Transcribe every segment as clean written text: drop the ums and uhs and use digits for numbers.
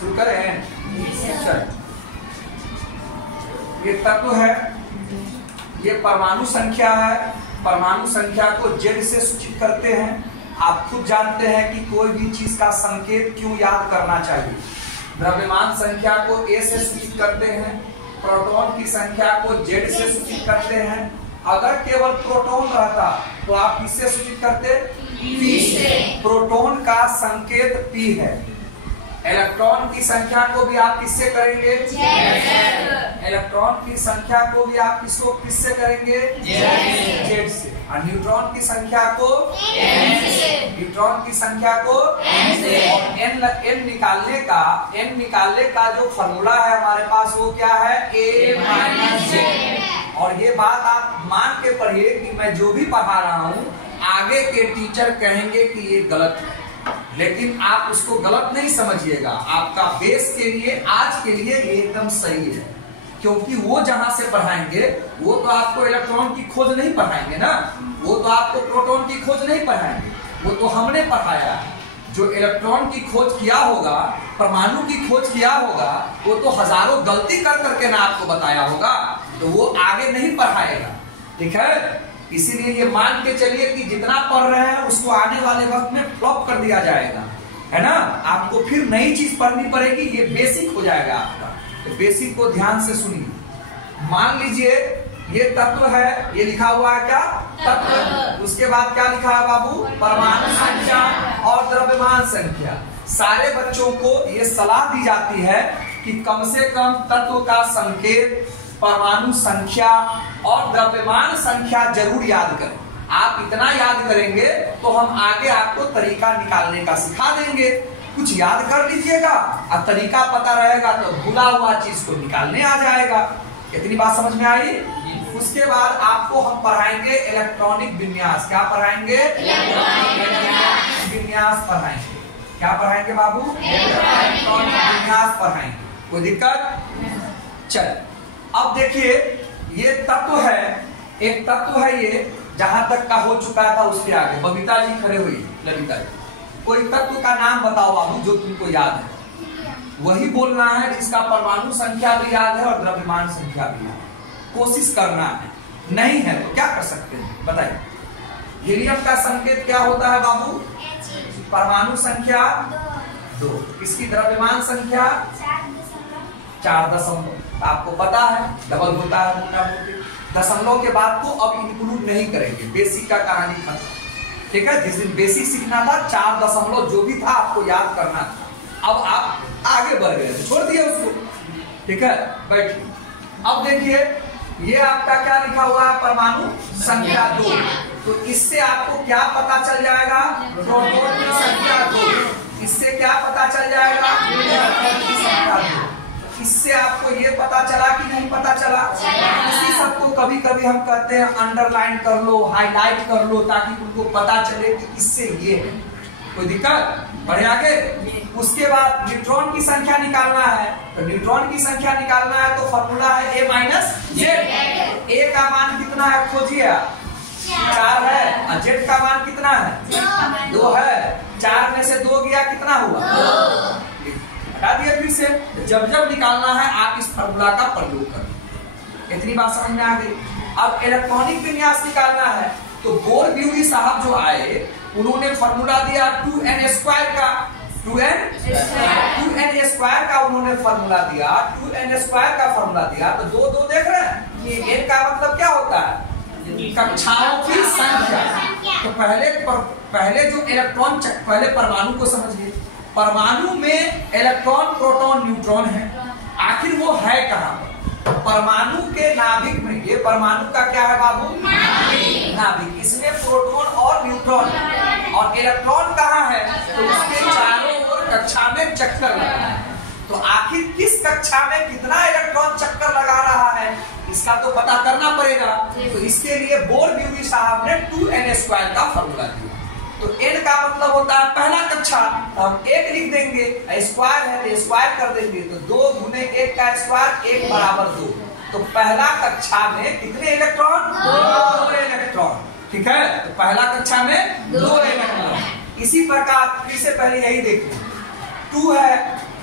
शुरू करें। चल, ये तत्व है, ये परमाणु संख्या है। परमाणु संख्या को जेड से सूचित करते हैं। आप खुद जानते हैं कि कोई भी चीज का संकेत क्यों याद करना चाहिए। द्रव्यमान संख्या को ए से सूचित करते हैं, प्रोटॉन की संख्या को जेड से सूचित करते हैं। अगर केवल प्रोटॉन रहता तो आप किससे सूचित करते? पी से। प्रोटॉन का संकेत पी है। इलेक्ट्रॉन की संख्या को भी आप किससे करेंगे? इलेक्ट्रॉन की संख्या को भी आप किससे करेंगे? जेड से। और न्यूट्रॉन की संख्या को न्यूट्रॉन की संख्या को और एन निकालने का जो फॉर्मूला है हमारे पास वो क्या है? ए माइनस जेड। और ये बात आप मान के पढ़िए कि मैं जो भी पढ़ा रहा हूँ आगे के टीचर कहेंगे कि ये गलत है, लेकिन आप उसको गलत नहीं समझिएगा। आपका बेस के लिए आज के लिए ये एकदम सही है, क्योंकि वो जहां से पढ़ाएंगे वो तो आपको इलेक्ट्रॉन की खोज नहीं पढ़ाएंगे ना, वो तो आपको प्रोटॉन की खोज नहीं पढ़ाएंगे, वो तो हमने पढ़ाया है। जो इलेक्ट्रॉन की खोज किया होगा, परमाणु की खोज किया होगा, वो तो हजारों गलती कर करके ना आपको बताया होगा, तो वो आगे नहीं पढ़ाएगा। ठीक है, इसीलिए ये मान के चलिए कि जितना पढ़ रहे हैं उसको आने वाले वक्त में फ्लॉप कर दिया जाएगा, है ना। आपको फिर नई चीज पढ़नी पड़ेगी, ये बेसिक हो जाएगा आपका। तो बेसिक को ध्यान से सुनिए। मान लीजिए ये तत्व है, ये लिखा हुआ है क्या? तत्व। उसके बाद क्या लिखा है बाबू? परमाणु संख्या और द्रव्यमान संख्या। सारे बच्चों को ये सलाह दी जाती है कि कम से कम तत्व का संकेत, परमाणु संख्या और द्रव्यमान संख्या जरूर याद करें। आप इतना याद करेंगे तो हम आगे आपको तरीका निकालने का सिखा देंगे। कुछ याद कर लीजिएगा और तरीका पता रहेगा तो भूला हुआ चीज को निकालने आ जाएगा। इतनी बात समझ में आई? उसके बाद आपको हम पढ़ाएंगे इलेक्ट्रॉनिक विन्यास। क्या पढ़ाएंगे? विन्यास पढ़ाएंगे। क्या पढ़ाएंगे बाबू? इलेक्ट्रॉनिक विन्यास पढ़ाएंगे। कोई दिक्कत? चल, अब देखिए ये तत्व है, एक तत्व है ये, जहां तक का हो चुका था उसके आगे बबीता जी खड़े हुई। ललिता जी, कोई तत्व का नाम बताओ बाबू जो तुमको याद है। वही बोलना है जिसका परमाणु संख्या भी याद है और द्रव्यमान संख्या भी याद है। कोशिश करना है, नहीं है तो क्या कर सकते हैं बताइए। हीलियम का संकेत क्या होता है बाबू? परमाणु संख्या 2। इसकी द्रव्यमान संख्या 4 आपको पता है, डबल होता है मोटा मोटी। दशमलव के बाद को अब इंक्लूड नहीं करेंगे, बेसिक का कहानी खत्म। ठीक है, जिस दिन बेसिक सीखना था 4 दशमलव जो भी था आपको याद करना था। अब आप आगे बढ़ गए, छोड़ दिए उसको। ठीक है, बैठिए। अब देखिए ये आपका क्या लिखा हुआ है? परमाणु संख्या 2। तो इससे आपको क्या पता चल जाएगा? प्रोटॉन की संख्या 2। इससे क्या पता चल जाएगा? इलेक्ट्रॉन की संख्या 2। इससे आपको ये पता चला कि नहीं पता चला? इसी सबको कभी कभी हम कहते हैं अंडरलाइन कर लो, हाईलाइट कर लो, ताकि तुमको पता चले कि इससे ये है। कोई दिक्कत? बढ़े आगे। उसके बाद न्यूट्रॉन की संख्या निकालना है, तो न्यूट्रॉन की संख्या निकालना है तो फॉर्मूला है ए माइनस जेड। ए का मान कितना है खोजिए? 4 है। और जेड का मान कितना है? 2 है। 4 में से 2 गया, कितना हुआ? 2। हटा दिया फिर से। जब जब निकालना है आप इस फॉर्मूला का प्रयोग करें। इतनी बात समझ में आ गई। अब इलेक्ट्रॉनिक विन्यास निकालना है तो बोरब्यूरी साहब जो आए उन्होंने फॉर्मूला दिया 2n² का। 2n² का उन्होंने फॉर्मूला दिया, 2n² का फॉर्मूला दिया। तो 2 देख रहे हैं कि n का मतलब क्या होता है? कक्षाओं की संख्या। तो पहले जो इलेक्ट्रॉन, पहले परमाणु को समझिए। परमाणु में इलेक्ट्रॉन, प्रोटॉन, न्यूट्रॉन है। आखिर वो है कहां पर? परमाणु के नाभिक में। ये परमाणु का क्या है बाबू? नाभिक। इसमें प्रोटॉन और न्यूट्रॉन और इलेक्ट्रॉन कहाँ है? तो उसके चारों ओर कक्षा में चक्कर लगा है। तो आखिर किस कक्षा में कितना इलेक्ट्रॉन चक्कर लगा रहा है इसका तो पता करना पड़ेगा। तो इसके लिए बोरब्यूरी साहब ने 2n² का फॉर्मूला दिया। तो n का मतलब होता है पहला कक्षा, तो हम 1 लिख देंगे। स्क्वायर है तो स्क्वायर कर देंगे, तो 2 गुने 1 का स्क्वायर 1 बराबर 2। तो पहला कक्षा में कितने इलेक्ट्रॉन? 2 इलेक्ट्रॉन। ठीक है, तो पहला कक्षा में 2 इलेक्ट्रॉन। इसी प्रकार फिर से पहले यही देखिए, 2 है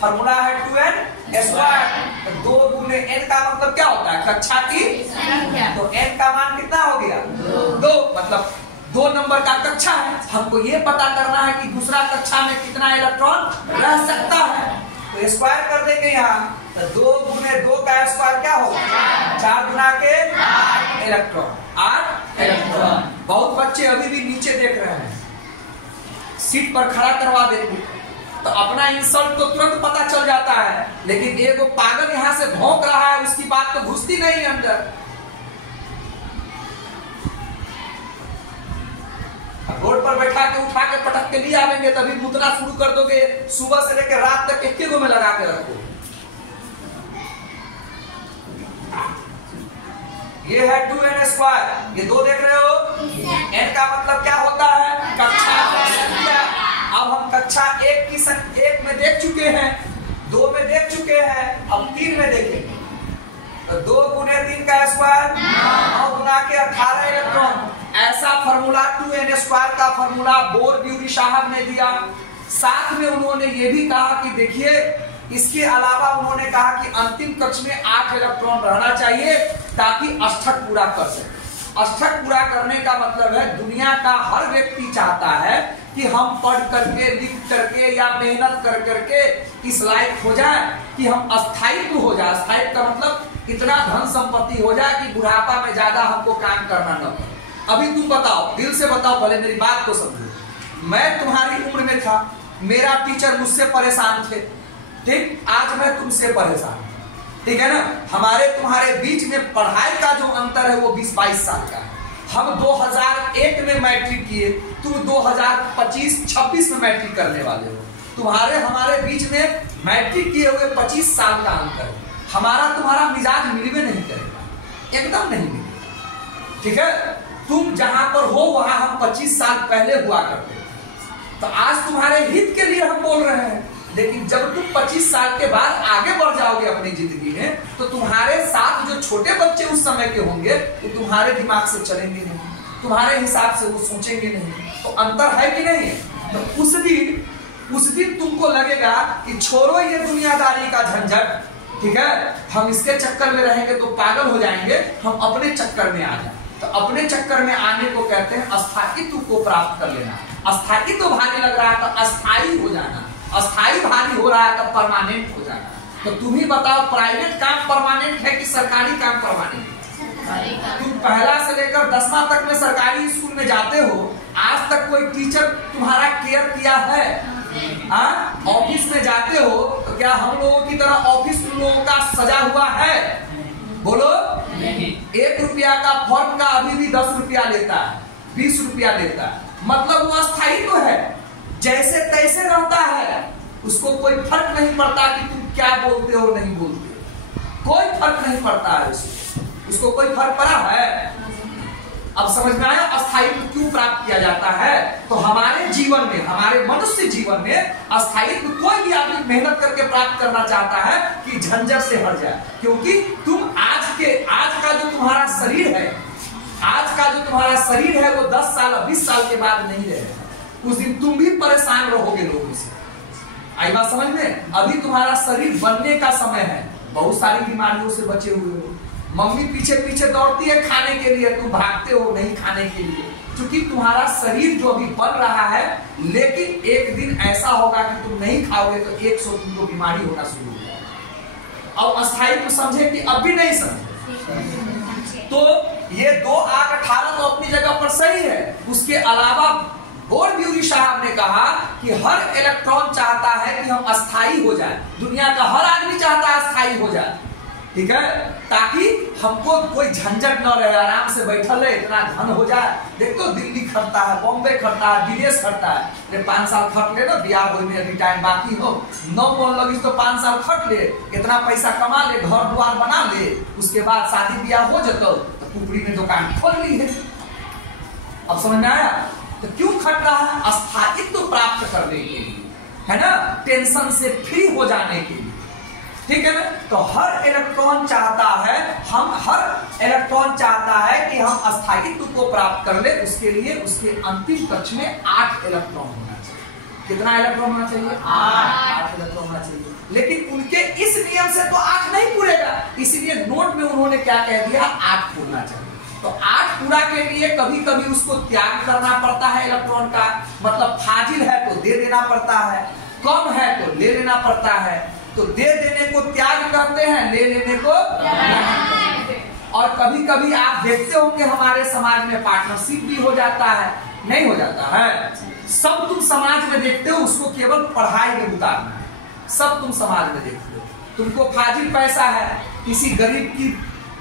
फॉर्मूला है 2n²। 2 गुने n का मतलब क्या होता है? कक्षा की संख्या। तो n का मान कितना हो गया? 2, मतलब 2 नंबर का कक्षा है। हमको ये पता करना है कि दूसरा कक्षा में कितना इलेक्ट्रॉन रह सकता है, तो स्क्वायर कर देंगे यहाँ। तो 2 गुने 2 का स्क्वायर क्या होगा? 4 गुना के 8 इलेक्ट्रॉन। 8 इलेक्ट्रॉन। बहुत बच्चे अभी भी नीचे देख रहे हैं, सीट पर खड़ा करवा देंगे तो अपना इंसल्ट तो तुरंत पता चल जाता है, लेकिन एक पागल यहाँ से भौंक रहा है, उसकी बात तो घुसती नहीं अंदर। रोड पर बैठा के उठा के पटक के लिए आवेंगे, तभी मुतना शुरू कर दोगे, सुबह से लेकर रात तक एक में लगा के रखो। ये है 2n²। ये 2 देख रहे हो? n का मतलब क्या होता है? कक्षा की संख्या। अब हम कक्षा 1 में देख चुके हैं, 2 में देख चुके हैं, अब 3 में देखेंगे। तो 2 गुने 3 का स्क्वायर 9 गुना के 18 इलेक्ट्रॉन। ऐसा फॉर्मूला 2n² का फॉर्मूला बोर-ड्यूरी साहब ने दिया। साथ में उन्होंने ये भी कहा कि देखिए, इसके अलावा उन्होंने कहा कि अंतिम कक्ष में 8 इलेक्ट्रॉन रहना चाहिए ताकि अष्टक पूरा कर सके। अष्टक पूरा करने का मतलब है दुनिया का हर व्यक्ति चाहता है कि हम पढ़ करके, लिख करके या मेहनत कर करके इस लायक हो जाए कि हम अस्थायित्व हो जाए। अस्थायित्व का मतलब इतना धन संपत्ति हो जाए कि बुढ़ापा में ज्यादा हमको काम करना न पड़े। अभी तुम बताओ, दिल से बताओ, भले मेरी बात को समझो। मैं तुम्हारी उम्र में था, मेरा टीचर मुझसे परेशान थे, ठीक? आज मैं तुमसे परेशान हूं, ठीक है ना? हमारे तुम्हारे बीच में पढ़ाई का जो अंतर है वो 20-22 साल का है। हम 2001 में मैट्रिक किए, तुम 2025-26 में मैट्रिक करने वाले हो। तुम्हारे हमारे बीच में मैट्रिक किए हुए 25 साल का अंतर है। हमारा तुम्हारा मिजाज मिलवे नहीं करेगा, एकदम नहीं मिलेगा, ठीक है? तुम जहां पर हो वहां हम 25 साल पहले हुआ करते थे। तो आज तुम्हारे हित के लिए हम बोल रहे हैं, लेकिन जब तुम 25 साल के बाद आगे बढ़ जाओगे अपनी जिंदगी में, तो तुम्हारे साथ जो छोटे बच्चे उस समय के होंगे वो तुम्हारे दिमाग से चलेंगे नहीं, तुम्हारे हिसाब से वो सोचेंगे नहीं। तो अंतर है कि नहीं? तो उस दिन तुमको लगेगा कि छोड़ो ये दुनियादारी का झंझट, ठीक है? हम इसके चक्कर में रहेंगे तो पागल हो जाएंगे, हम अपने चक्कर में आ जाए। तो अपने चक्कर में आने को कहते हैं अस्थायित्व को प्राप्त कर लेना। अस्थायित्व भारी लग रहा है तो अस्थायी हो जाना, अस्थायी भारी हो रहा है तो परमानेंट हो जाना। तो तुम ही बताओ, प्राइवेट काम परमानेंट है कि सरकारी काम परमानेंट है? तुम पहला से लेकर 10वां तक में सरकारी स्कूल में जाते हो, आज तक कोई टीचर तुम्हारा केयर किया है? ऑफिस में जाते हो तो क्या हम लोगों की तरह ऑफिस लोगों का सजा हुआ है? बोलो नहीं। 1 रुपया का फॉर्म का अभी भी 10 रुपया लेता है, 20 रुपया लेता है, मतलब वो अस्थायी तो है, जैसे तैसे रहता है, उसको कोई फर्क नहीं पड़ता कि तुम क्या बोलते हो नहीं बोलते, कोई फर्क नहीं पड़ता है उसको कोई फर्क पड़ा है? अब समझ में आया अस्थायित्व क्यों प्राप्त किया जाता है? तो हमारे जीवन में, हमारे मनुष्य जीवन में अस्थायित्व कोई भी आदमी मेहनत करके प्राप्त करना चाहता है कि झंझट से हट जाए, क्योंकि तुम आज का जो तुम्हारा शरीर है, आज का जो तुम्हारा शरीर है वो 10 साल 20 साल के बाद नहीं रहेगा। उस दिन तुम भी परेशान रहोगे लोगों से। आई बात समझ में? अभी तुम्हारा शरीर बनने का समय है, बहुत सारी बीमारियों से बचे हुए हो। मम्मी पीछे पीछे दौड़ती है खाने के लिए, तुम भागते हो नहीं खाने के लिए, क्योंकि तुम्हारा शरीर जो अभी बन रहा है, लेकिन एक दिन ऐसा होगा कि तुम नहीं खाओगे तो 100 तुमको बीमारी होना शुरू हो जाएगी। अब अस्थायित्व समझे कि अब भी नहीं समझे? तो ये 2, 8, 18 तो अपनी जगह पर सही है। उसके अलावा बोर-ड्यूरी साहब ने कहा कि हर इलेक्ट्रॉन चाहता है कि हम अस्थायी हो जाए, दुनिया का हर आदमी चाहता है अस्थायी हो जाए, ठीक है? ताकि हमको कोई झंझट न रहे, आराम से बैठल रहे, इतना धन हो जाए। देख तो दिल्ली खटता है, बॉम्बे खटता है, विदेश खटता है। 5 साल खट ले ना, ब्याह होने में अभी टाइम बाकी हो, 9 मन लगी तो 5 साल खट ले, इतना पैसा कमा ले, घर द्वार बना ले, उसके बाद शादी ब्याह हो जातो तो कुपड़ी में दुकान खोल ली है। अब समझ में आया? तो क्यों खट रहा है? अस्थायित्व प्राप्त करने के लिए, है ना? टेंशन से फ्री हो जाने के लिए, ठीक है ना? तो हर इलेक्ट्रॉन चाहता है कि हम अस्थायित्व को प्राप्त कर ले। उसके लिए उसके अंतिम कक्ष में 8 इलेक्ट्रॉन होना चाहिए। कितना इलेक्ट्रॉन होना चाहिए? 8 इलेक्ट्रॉन होना चाहिए। नियम से तो 8 नहीं पूरेगा, इसीलिए नोट में उन्होंने क्या कह दिया, 8 पूरना चाहिए। तो 8 पूरा के लिए कभी कभी उसको त्याग करना पड़ता है इलेक्ट्रॉन का, मतलब फाजिल है तो दे देना पड़ता है, कम है तो ले लेना पड़ता है। तो दे देने को त्याग करते हैं, ले लेने को त्याग। और कभी कभी आप देखते हो कि हमारे समाज में पार्टनरशिप भी हो जाता है, नहीं हो जाता है। सब तुम समाज में देखते हो, उसको केवल पढ़ाई में उतारना है। सब तुम समाज में देखते हो, तुमको फाजिल पैसा है, किसी गरीब की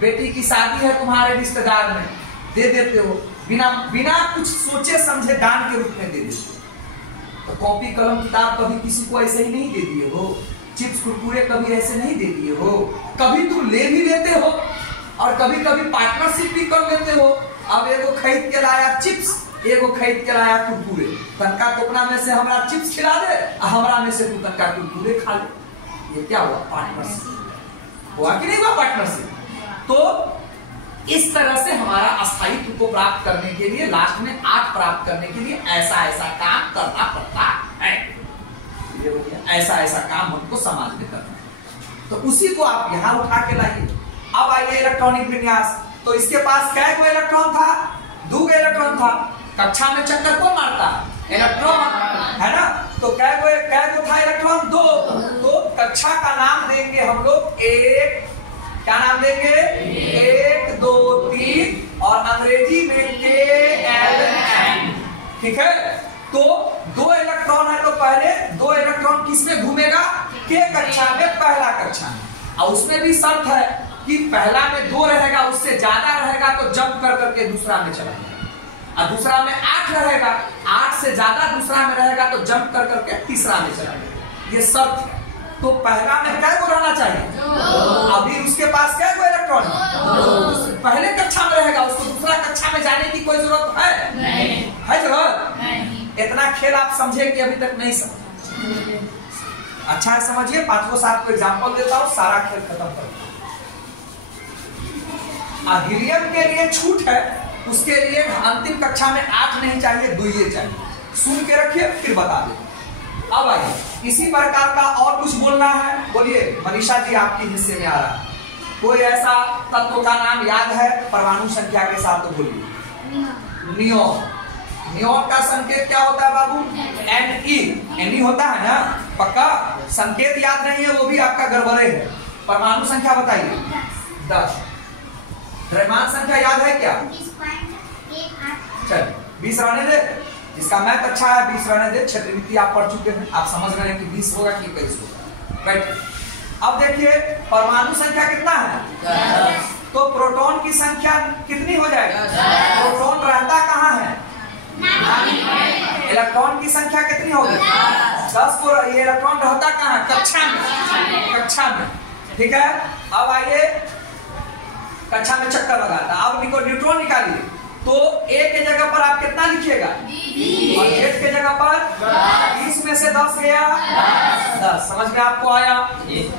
बेटी की शादी है तुम्हारे रिश्तेदार में, दे देते हो, बिना बिना कुछ सोचे समझे दान के रूप में दे देते हो। तो कॉपी कलम किताब कभी किसी को ऐसे ही नहीं दे दिए हो, चिप्स कुरकुरे कभी ऐसे नहीं दे दिए हो, कभी तुम ले भी लेते हो और कभी कभी पार्टनरशिप भी कर लेते हो। अब एगो खरीद के लाया चिप्स, एगो खरीद के लाया कुरकुरे, तनका टोकना में से हमरा चिप्स खिला दे, हमरा में से तू तनका कुरकुरे खा ले। ये क्या हुआ, पार्टनरशिप हुआ कि नहीं हुआ पार्टनरशिप। तो इस तरह से हमारा अस्थायित्व को प्राप्त करने के लिए, लास्ट में 8 प्राप्त करने के लिए ऐसा ऐसा काम करना पड़ता है। ये हो गया, ऐसा ऐसा काम हमको समाज में करना है। तो उसी को आप यहां उठा के लाइए। अब आइए इलेक्ट्रॉनिक विन्यास। तो इसके पास कै गो इलेक्ट्रॉन था, 2 गो इलेक्ट्रॉन था। कक्षा में चक्कर कौन मारता है, इलेक्ट्रॉन, है ना। तो कै गो था इलेक्ट्रॉन, 2। तो कक्षा का नाम देंगे हम लोग 1, क्या नाम देंगे, 1 2 3, और अंग्रेजी में KLN, ठीक है। तो 2 इलेक्ट्रॉन है, तो पहले 2 इलेक्ट्रॉन किसमें घूमेगा, K कक्षा में, पहला कक्षा में। और उसमें भी शर्त है कि पहला में 2 रहेगा, उससे ज्यादा रहेगा तो जंप कर करके दूसरा में चला जाएगा, और दूसरा में 8 रहेगा, 8 से ज्यादा दूसरा में रहेगा तो जंप कर करके तीसरा में चला जाएगा। ये शर्त है। तो पहला में कै गो रहना चाहिए, अभी उसके पास कै गो इलेक्ट्रॉन है, पहले कक्षा में रहेगा, उसको दूसरा कक्षा में जाने की कोई जरूरत है नहीं, है जरूरत नहीं। इतना खेल आप समझे कि अभी तक नहीं समझे, अच्छा है समझिए। 5 7 को एग्जाम्पल देता हूँ, सारा खेल खत्म करता हूँ। हीलियम के लिए छूट है, उसके लिए अंतिम कक्षा में 8 नहीं चाहिए, 2 ही चाहिए। सुन के रखिए फिर बता दे। अब आइए, इसी प्रकार का और कुछ बोलना है, बोलिए। मनीषा जी आपके हिस्से में आ रहा है, कोई ऐसा तत्व का नाम याद है परमाणु संख्या के साथ, तो बोलिए। नियोन। नियोन का संकेत क्या होता है बाबू, Ne होता है ना, पक्का। संकेत याद नहीं है वो भी आपका गड़बड़े है। परमाणु संख्या बताइए, 10। द्रव्यमान संख्या याद है क्या, 20.18। 20 रहने दे, इसका मैथ अच्छा है, 20 रहने दे। क्षेत्रमिति आप पढ़ चुके हैं, आप समझ रहे हैं कि 20 होगा कि 21 होगा, राइट। अब देखिए परमाणु संख्या कितना है, 10। तो प्रोटॉन की संख्या कितनी हो जाएगी, प्रोटॉन रहता कहाँ है, इलेक्ट्रॉन की संख्या कितनी होगी, 10 को। ये इलेक्ट्रॉन रहता कहाँ है, कक्षा में, कक्षा में, ठीक है। अब आइए, कक्षा में चक्कर लगाता। अब न्यूट्रॉन निकालिए, तो A के जगह पर आप कितना लिखिएगा, और Z के जगह पर 20 में से 10 गया, 10। समझ में आपको आया।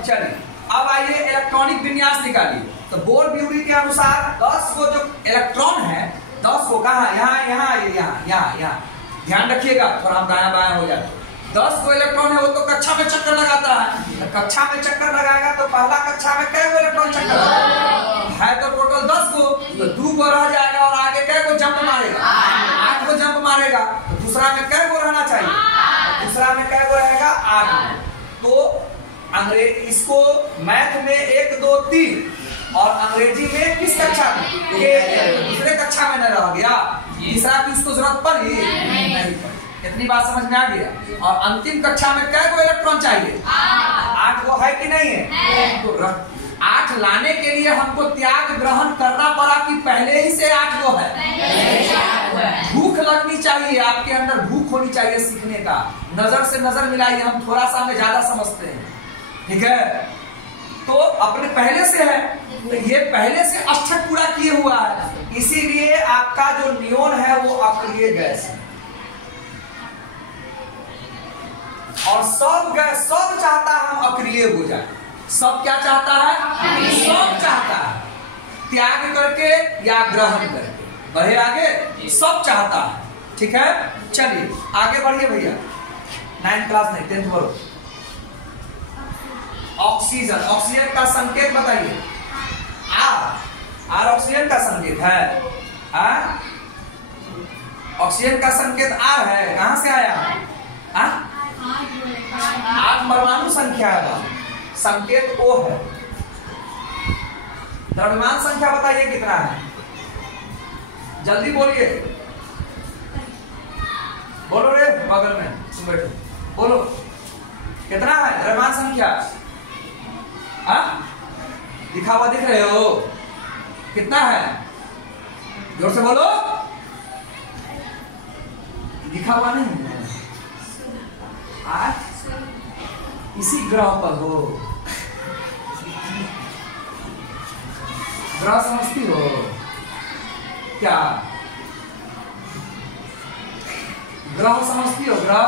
चलिए अब आइए इलेक्ट्रॉनिक विन्यास निकालिए। तो बोर ब्यूरी के अनुसार 10 को जो इलेक्ट्रॉन है, 10 को कहा, यहाँ यहाँ यहाँ यहाँ यहाँ, ध्यान रखिएगा, थोड़ा हम दाया बाया हो जाते। 10 को इलेक्ट्रॉन है, वो तो कक्षा में चक्कर लगाता है। तो कक्षा में चक्कर लगाएगा तो पहला कक्षा में कै गो इलेक्ट्रॉन चक्कर है, तो टोटल 10 को, तो 2 को रह जाएगा, और आगे कै को जंप मारेगा, 8 को जंप मारेगा। तो दूसरा में कै को रहना चाहिए, दूसरा में कै को रहेगा, 8। तो अंग्रेजी, इसको मैथ में 1 2 3, और अंग्रेजी में किस कक्षा में, दूसरे कक्षा में न रह गया, तीसरा की उसको जरूरत पड़ी नहीं पड़ी। इतनी बात समझ में आ गया। और अंतिम कक्षा में कै को इलेक्ट्रॉन चाहिए, 8 को है कि नहीं है। तो 8 लाने के लिए हमको त्याग ग्रहण करना पड़ा कि पहले ही से 8 को है। भूख लगनी चाहिए, आपके अंदर भूख होनी चाहिए सीखने का। नजर से नजर मिलाइए, हम थोड़ा सा हमें ज्यादा समझते हैं, ठीक है। तो अपने पहले से है, तो ये पहले से अष्टक पूरा किए हुआ है, इसीलिए आपका जो नियोन है वो अक्रिय गैस है। और सब गैस, सब चाहता है हम अक्रिय हो जाए। सब क्या चाहता है, सब चाहता है, त्याग करके या ग्रहण करके बढ़े आगे, सब चाहता है, ठीक है। चलिए आगे बढ़िए भैया, 9th क्लास नहीं 10th बढ़ो। ऑक्सीजन, ऑक्सीजन का संकेत बताइए। आर, आर ऑक्सीजन का संकेत है। ऑक्सीजन का संकेत आर है, कहां से आया? आठ परमाणु संख्या है, संकेत ओ है। द्रव्यमान संख्या बताइए कितना है, जल्दी बोलिए, बोलो रे बगल में तुम बैठो, बोलो कितना है द्रव्यमान संख्या? लिखा हुआ दिख रहे हो? कितना है? जोर से बोलो, लिखा हुआ नहीं है। इसी ग्रह पर हो, ग्रह समझती हो क्या? ग्रह समझती हो? ग्रह